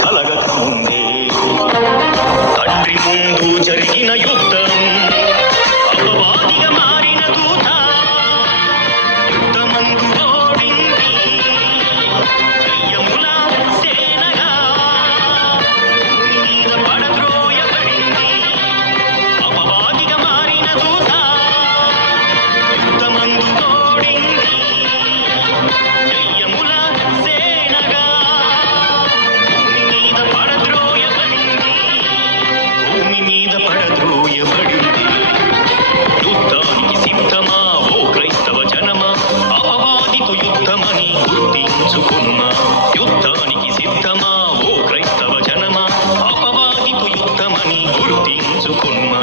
కలగక ముందే తండ్రి ముందు జరిగిన యుద్ధం అపవాదిగా మారిన దూత యుద్ధమందు ఓడింది దయ్యముల సేనగా భూమి మీద పడద్రోయబడింది అపవాదిగా మారిన దూత యుద్ధమందు ఓడింది దయ్యముల సేనగా భూమి మీద పడద్రోయబడింది యుద్ధానికి సిద్ధమా ఓ క్రైస్తవ జనమా అపవాదితో యుద్ధమని గుర్తించుకున్నా యుద్ధానికి సిద్ధమా ఓ క్రైస్తవ జనమా అపవాదితో యుద్ధమని గుర్తించుకున్నా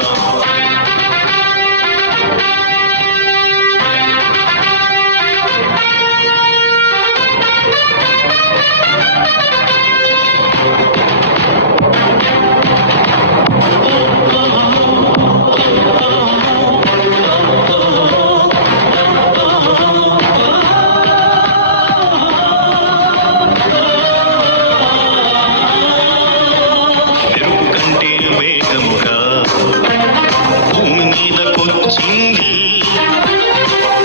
వేగముగా భూమి మీదకొచ్చింది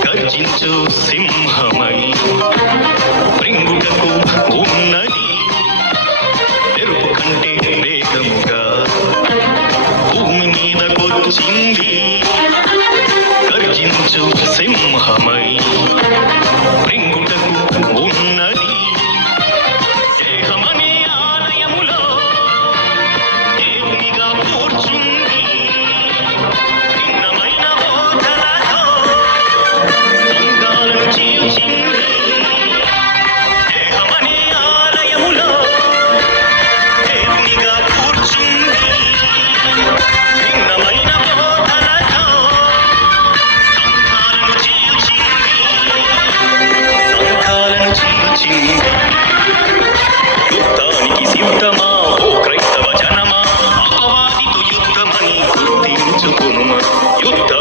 గర్జించు సింహమై మృంగుటకు ఉన్నది ఎరుపు కంటే వేగముగా భూమి మీదకొచ్చింది గర్జించు సింహమై మృంగుటకు ఉన్నది దేహమనే ఆలయములో దేవునిగా కూర్చుంది భిన్నమైన బోధనతో సంఘాలను చీల్చింది దేహమనే ఆలయములో దేవునిగా కూర్చుంది భిన్నమైన బోధనతో సంఘాలను చీల్చింది యుద్ధానికి సిద్ధమా ఓ క్రైస్తవ జనమా అపవాదితో యుద్ధమని గుర్తించుకున్న యుద్ధ